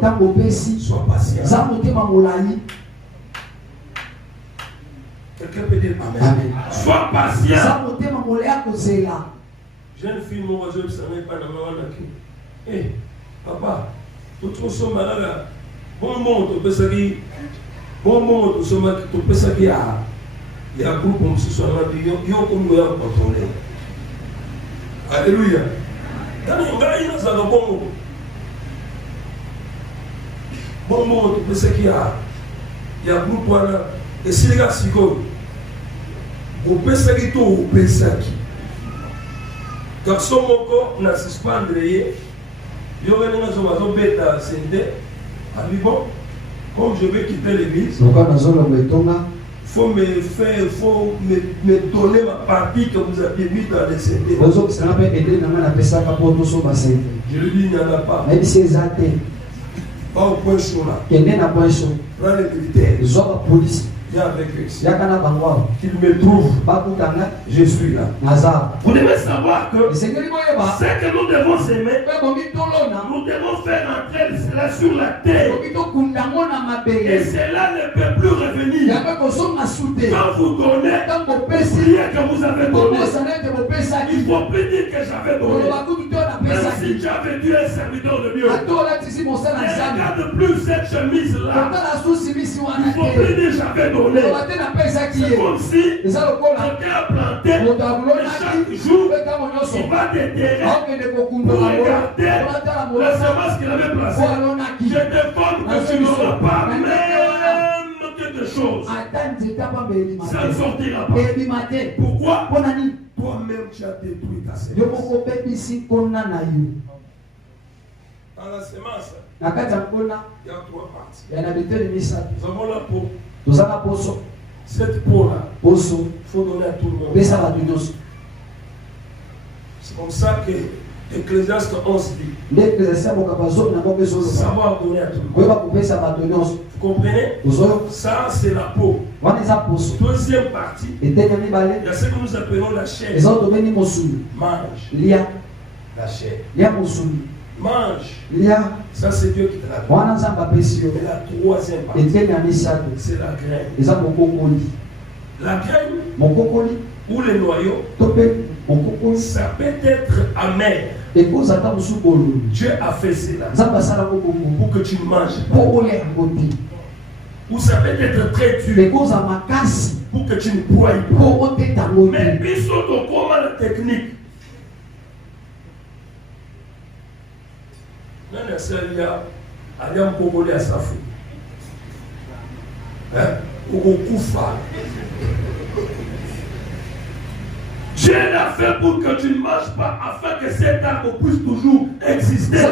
sois patient. Quelqu'un peut dire Amen. Sois patient. Jeune fille, mon voisin, ça n'est pas dans ma vie. Papa, tout sommes là. Bon, tu peux s'agir. Bon, tu peux s'agir. Il y a un groupe comme ce soir, il y a un contrôlé. Alléluia. Bon, tu peux s'agir. Il y a un groupe là. Et si les gars s'y go, vous pouvez s'agir tout, vous pouvez s'agir. Car son moko n'a suspendre. Il y a une maison bêta, c'est bon, comme je vais quitter l'église, il faut me donner ma partie que vous avez mis dans les CD. Je lui dis, il n'y en a pas. Pas au point chaud là. Prends les militaires. Viens avec eux ici. Qu'ils me trouvent. Je suis là. Vous devez savoir que c'est que nous devons s'aimer. Nous devons faire entrer cela sur la terre. Et cela ne peut plus revenir. Quand vous donnez, oubliez que vous avez donné. Il ne faut plus dire que j'avais donné. Même si tu avais dû être serviteur de Dieu. Ne regarde plus cette chemise-là. Il ne faut plus dire j'avais donné. C'est comme si quelqu'un a planté et chaque jour il va déterrer pour regarder la semence qu'il avait placée. Je t'informe que tu n'auras pas même quelque chose. Ça ne sortira pas. Pourquoi? Toi-même tu as détruit ta semence. Dans la semence, il y a 3 parties. Nous avons la peau. Cette peau-là, il faut donner à tout le monde. C'est comme ça que Ecclésiaste 11 dit. Savoir donner à tout le monde. Vous comprenez? Ça, c'est la peau. Deuxième partie, il y a ce que nous appelons la chair. Mange. La chair. Mange. Ça, c'est Dieu qui te l'a donné. Et la troisième partie, c'est la graine. La graine ou le noyau, ça peut être amer. Dieu a fait cela pour que tu manges. Ou ça peut être très dur pour que tu ne broyes pas. Mais puis surtout, comment la technique? Nani asalia alia mkongole asafu ukufa. Dieu l'a fait pour que tu ne manges pas afin que cet arbre puisse toujours exister. Mais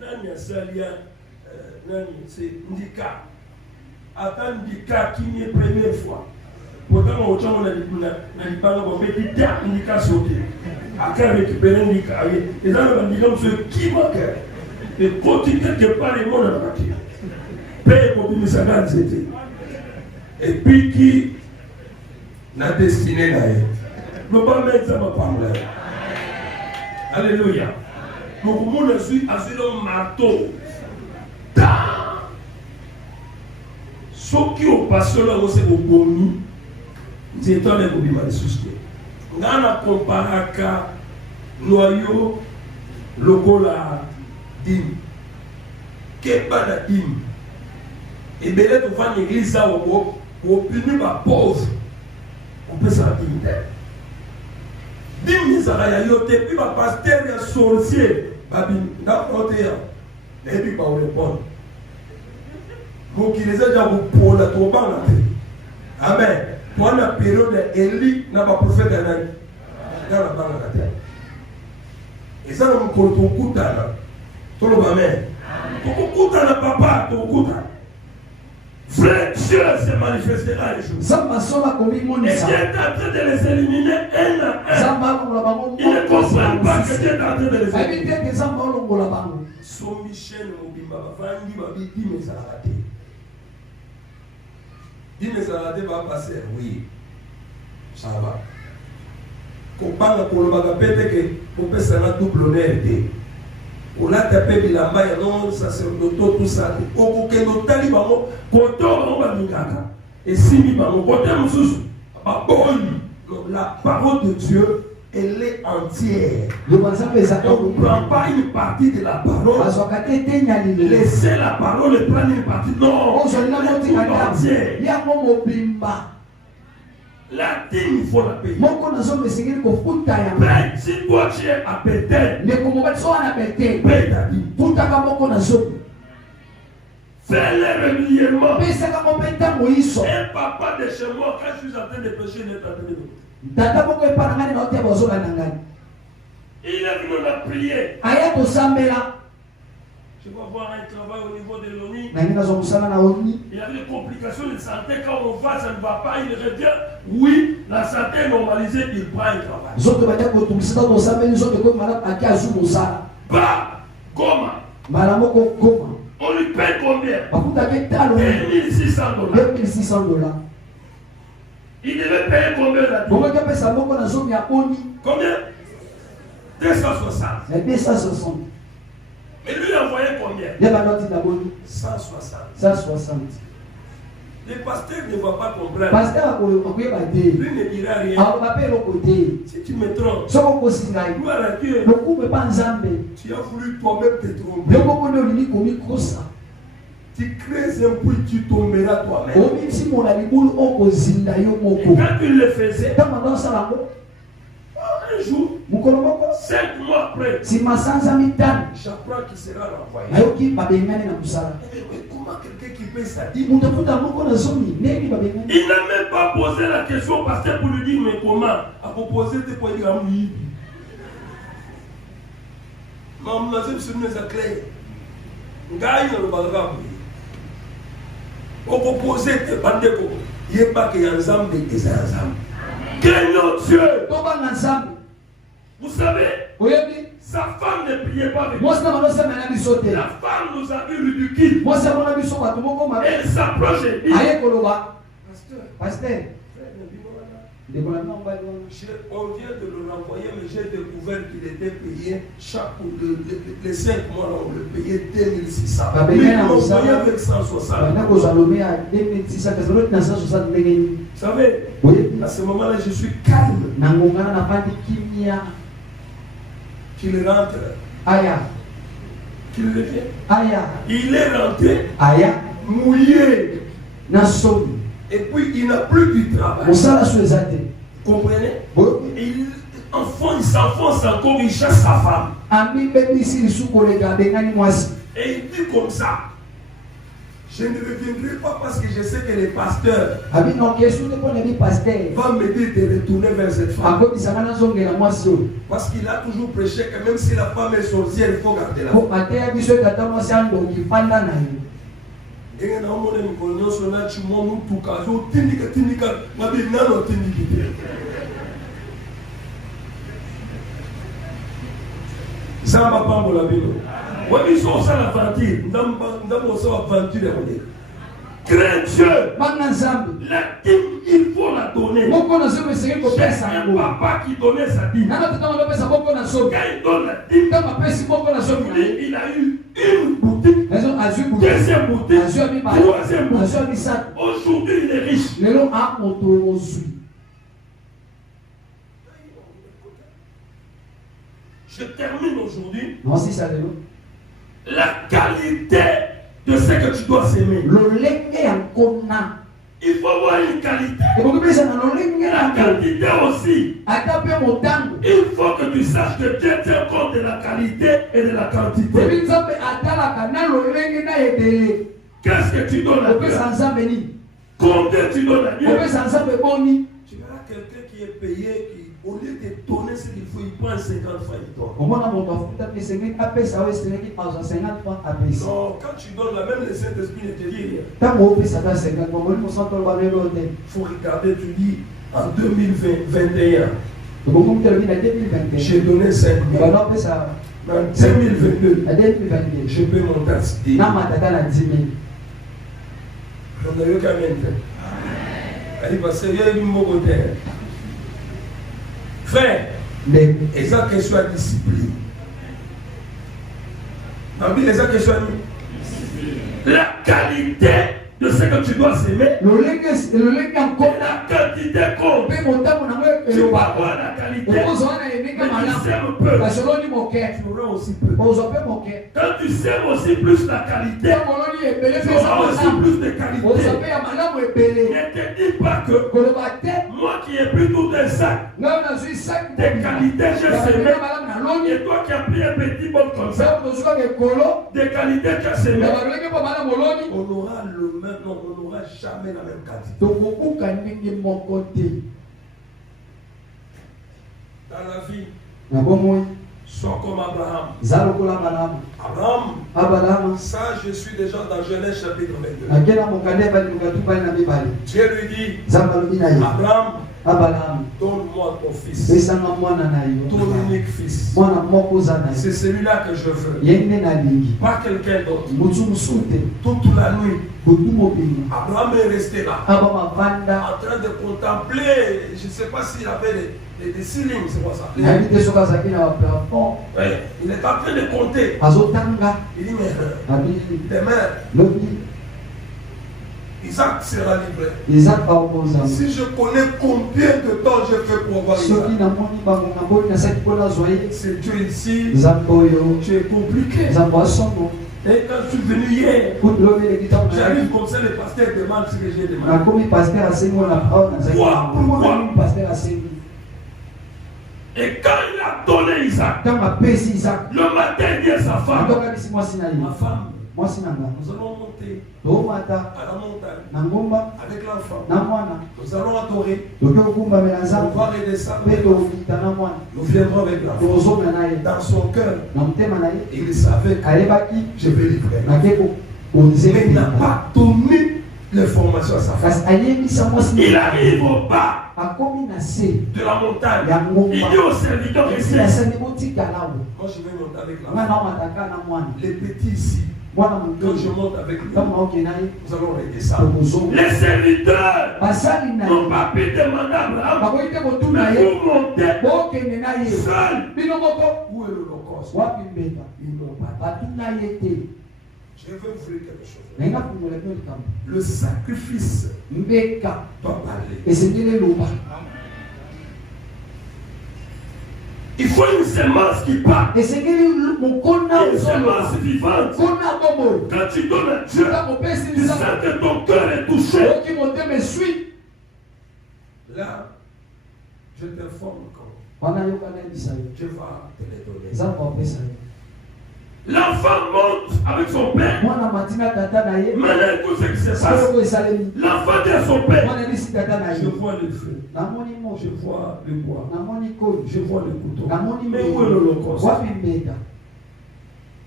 nani asalia nani c'est Ndika. Attends Ndika qui est première fois. Pourtant on a dit pas on met des terres Ndika sauter. Après récupérer Ndika. Les gens me disent ce qui manque. Et continue quelque part les mots dans la matière. Paye pour que ça gagne c'était. Et puis qui n'a destiné là. Ne pas mettre ça dans parler. Alléluia. Donc le monde suit à ce marteau. Ceux qui ont passé là où c'est au boni, c'est étant les bobis mal souciés. On a comparé à noyau, locola, dim. Qu'est-ce pas la dim? Et bien là, tu vas l'église ça pour punir ma pauvre. On peut s'en dire. Dim, ça va y aller. Puis ma pasteur, il y a sorcier. Babine, dans le côté, et puis pas répondre. Vous qui les avez pour la trop bas. Amen. Pendant la période d'Élie, n'a pas prophète dans la banque. Et ça, nous comptons beaucoup là. Tout le monde, amen. Beaucoup là, papa, beaucoup là. Frère, Dieu se manifestera les choses. Et Dieu est en train de les éliminer un à un. Ils ne comprennent pas que Dieu est en train de les éliminer. va passer, oui. Ça va. Kopanga kolobaka pete ke popesa na double honneur te. Olata pe bilamba ya non sacerdote tout ça. Okoke no tali bango koto bango bamingaka. Et si mi bango kote mususu ba boni. La parole de Dieu elle est entière. On ne prend pas une partie de la parole. Laissez la parole et prendre une partie. Non, tout entière. La dîme, il faut la payer. Si toi tu es à Bethel, paye ta dîme. Fais-le régulièrement. Un papa de chez moi, quand je suis en train de pécher, il est en train de pécher. Il est venu la prière. Je vais voir un travail au niveau de l'ONU. Il y a des complications de santé. Quand on va, ça ne va pas, il revient. Oui, la santé est normalisée, il prend un travail. Bah, Goma. On lui paye combien? 2600 $. Il devait payer combien la dîme? Combien? 260. Mais lui il a envoyé combien? 160. Le pasteur ne va pas comprendre. Lui ne dira rien. Si tu me trompes, gloire à Dieu. Tu as voulu toi-même te tromper. Tu crées un puits, tu tomberas toi-même. Et quand tu le faisais, un jour, 5 mois après, j'apprends qu'il sera renvoyé. Comment quelqu'un qui paye sa dîme? Il n'a même pas posé la question au pasteur pour lui dire mais comment? À proposer de quoi il a mis. Maman, je suis venu à clair. Gaï dans le balgam. Au proposer de bandeko. Il n'y a pas qu'il y a ensemble des ensemble. Craignons Dieu. Vous savez, sa femme ne priait pas avec lui. La femme nous a eu ridicule. Elle s'approche et dit Pasteur, on vient de le renvoyer, mais j'ai découvert qu'il était payé les 5 mois, on le payait 2600. Mais on envoyé avec 160. Vous savez, à ce moment-là, je suis calme. Qu'il rentre. Qu'il revient. Il est rentré. Mouillé. Et puis il n'a plus du travail. Vous comprenez? Il s'enfonce encore, il chasse sa femme. Et il dit comme ça. Je ne reviendrai pas parce que je sais que le pasteur va m'aider de retourner vers cette femme. Parce qu'il a toujours prêché que même si la femme est sorcière, il faut garder la femme. Et nous avons dit que nous sommes tous les cas. Ça va pas pour la Bible. Oui, ils sont ça l'aventure. Nous avons ça l'aventure. Crains Dieu. La dîme, il faut la donner. C'est un papa qui donnait sa dîme. Quand il donne la dîme, il a eu une boutique, deuxième boutique, troisième boutique. Aujourd'hui, il est riche. Je termine aujourd'hui. La qualité de ce que tu dois s'aimer. Il faut voir une qualité. La quantité aussi. Il faut que tu saches que Dieu tient compte de la qualité et de la quantité. Qu'est-ce que tu donnes à Dieu? Combien tu donnes à Dieu? Tu verras quelqu'un qui est payé, qui au lieu de donner ce qu'il faut, il prend 50 francs, il donne. Non, quand tu donnes la même, le Saint-Esprit ne te dit rien. Il faut regarder, tu dis, en 2021, j'ai donné 5 000. En 2022, je peux monter à 10 000. On a eu quand même. Il va se faire une mauvaise terre. Frère, et ça que soit discipline. Les gens qui sont la qualité de ce que tu dois s'aimer. La quantité compte. Tu vas avoir la qualité. Mais tu sèmes peu. Tu auras aussi peu. Quand tu sèmes aussi plus la qualité, tu auras aussi plus de qualité. Ne te dis pas que moi qui ai pris tous tes sacs, tes qualités j'ai semé, et toi qui as pris un petit bon comme ça, des qualités tu as semé, on aura le même nom, on n'aura jamais la même qualité. Dans la vie, sois comme Abraham. Abraham, ça je suis déjà dans Genèse chapitre 22. Dieu lui dit, Abraham, donne-moi ton fils, ton unique fils. C'est celui-là que je veux, pas quelqu'un d'autre. Toute la nuit, Abraham est resté là, en train de contempler. Je ne sais pas s'il avait des ceilings, c'est quoi ça? Il est en train de compter. Il dit, mais demain, Isaac sera livré. Si je connais combien de temps j'ai fait pour avoir Isaac, c'est Dieu ici, tu es compliqué. Et quand je suis venu hier, j'arrive comme ça, le pasteur demande ce que j'ai demandé. Pourquoi? Et quand il a donné Isaac, le matin il dit à sa femme, ma femme, nous allons monter à la montagne avec l'enfant. Nous allons adorer. On va redescendre. Nous viendrons avec l'enfant. Dans son cœur, il savait que je vais livrer. Mais il n'a pas donné l'information à sa femme. Il arrive au bas de la montagne. Il dit au serviteur, moi je vais monter avec l'enfant. Les petits ici. Quand je monte avec lui, nous allons redescendre. Les serviteurs n'ont pas pu demander à Abraham, mais vous montez seul. Où est l'Holocauste? Ils n'ont pas dit. Je veux vous dire quelque chose. Le sacrifice doit parler. Il faut une semence qui part. Une semence vivante. Quand tu donnes à Dieu, tu sens que ton cœur est touché. Là, je t'informe encore. Je vais te les donner. L'enfant monte avec son père. Maintenant, écoute ce qui se passe. L'enfant dit à son père, je vois le feu, je vois le bois, je vois le couteau. Mais où est l'Holocauste?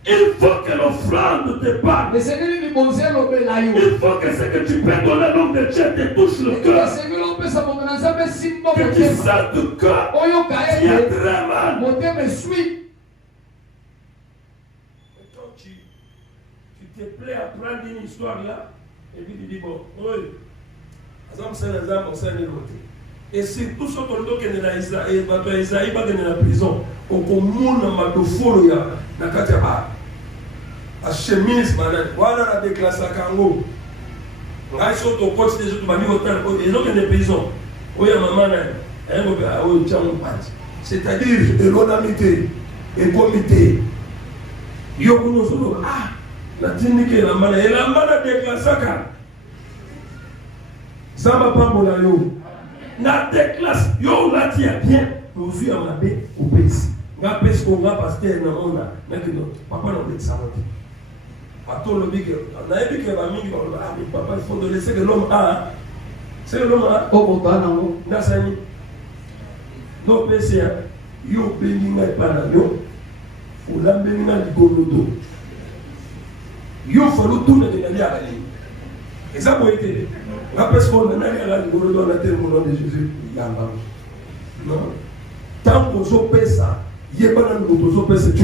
Il faut que l'offrande te parle. Il faut que ce que tu peux donner à l'homme de Dieu te touche le cœur. Que tu sens du cœur qui est très mal. Tu te plais à prendre une histoire là, et puis tu dis bon, oui, et c'est tout ce qu'on doit gagner dans Isaïe, va gagner la prison, au commun, à à chemise, voilà la déclasse à Kango. C'est-à-dire, l'onamité et comité. Ah, la technique est la mana. Et la mana déclasse à ça va pas pour la yo. La déclasse, yo la tient bien. Nous suis à ma bé au pays. Nga pèse qu'on va pasteur na on a. Papa n'a pas de ça. Papa le big. On a dit que la mine papa il faut laisser que l'homme a. C'est l'homme a. Oh papa non. Na sani. No pèse yo béni na pas na yo. Ou la béni na ligolodo. Yo faut tout le aller à aller. Et ça peut être. La personne n'a rien à la tête de Jésus. Non. Tant qu'on se paie ça, Tu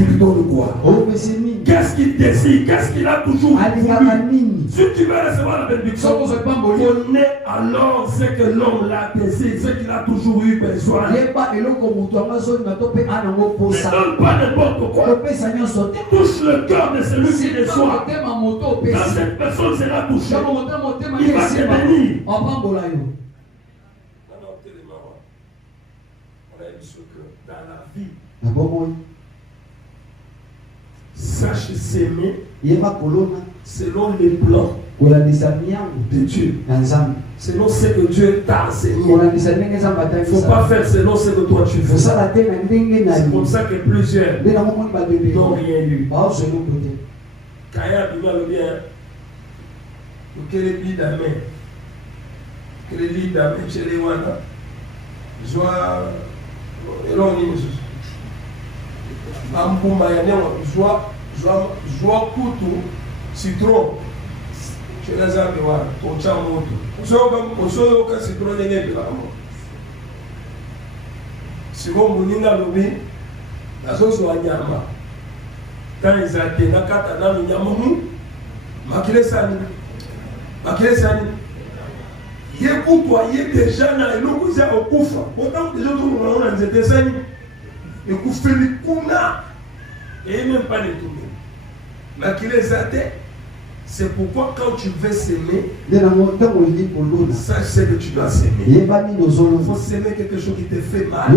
lui donnes quoi? Qu'est-ce qu'il désire? Qu'est-ce qu'il a toujours voulu? Si tu veux recevoir la bénédiction, connais alors ce que l'homme l'a désiré, ce qu'il a toujours eu besoin. Ne donne pas n'importe quoi. Touche le cœur de celui qui reçoit. Quand cette personne sera touchée, il va se bénir. On a vu que dans la vie, sache s'aimer selon les plans de Dieu, selon ce que Dieu t'a enseigné. Il ne faut pas faire selon ce que toi tu veux. C'est comme ça que plusieurs n'ont rien eu. Kaya Bima le bien, quel est l'île d'Amé? Quel est l'île d'Amé chez les Wana? Joie, et l'on dit, joie couteau, citron. Chez les amis, ton chamoto. On sait aucun citron n'est pas là. Si vous voulez la sauce à Nyama. Quand ils ont été dans le Nyamou, Makile Sani. Il est côtoyé déjà dans le Lokuza au Koufa. Pourtant, les autres ont été Sani. Et Koufeli Kouna. Et même pas les tourner. Makile Sani. C'est pourquoi quand tu veux s'aimer, sache ce que tu dois s'aimer. Il faut s'aimer quelque chose qui te fait mal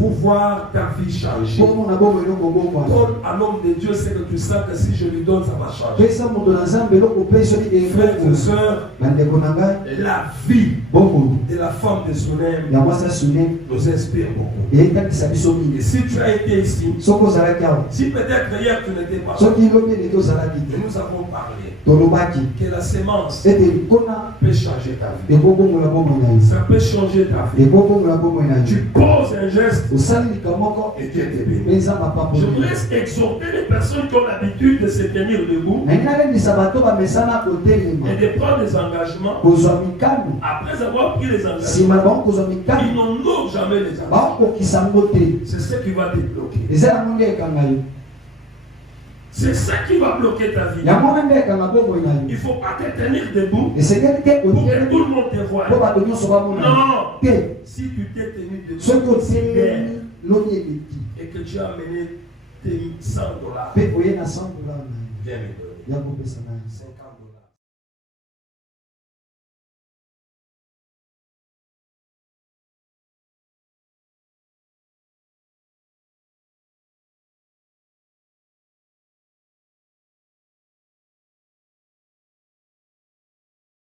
pour voir ta vie changer. Donne à l'homme de Dieu ce que tu sens que si je lui donne, ça va changer. Frères et sœurs, la vie de la femme de Sunem nous inspire beaucoup. Et si tu as été ici, si peut-être hier tu n'étais pas là, nous avons parlé que la sémence peut changer ta vie. Ça peut changer ta vie. Tu poses un geste et Dieu te bénit. Je voudrais exhorter les personnes qui ont l'habitude de se tenir debout et de prendre des engagements. Après avoir pris les engagements, ils n'ont jamais les engagements. C'est ce qui va te bloquer. C'est ça qui va bloquer ta vie. Il ne faut pas te tenir debout pour que tout le monde te voie. Non. Si tu t'es tenu debout et que tu as amené tes $100, viens me donner.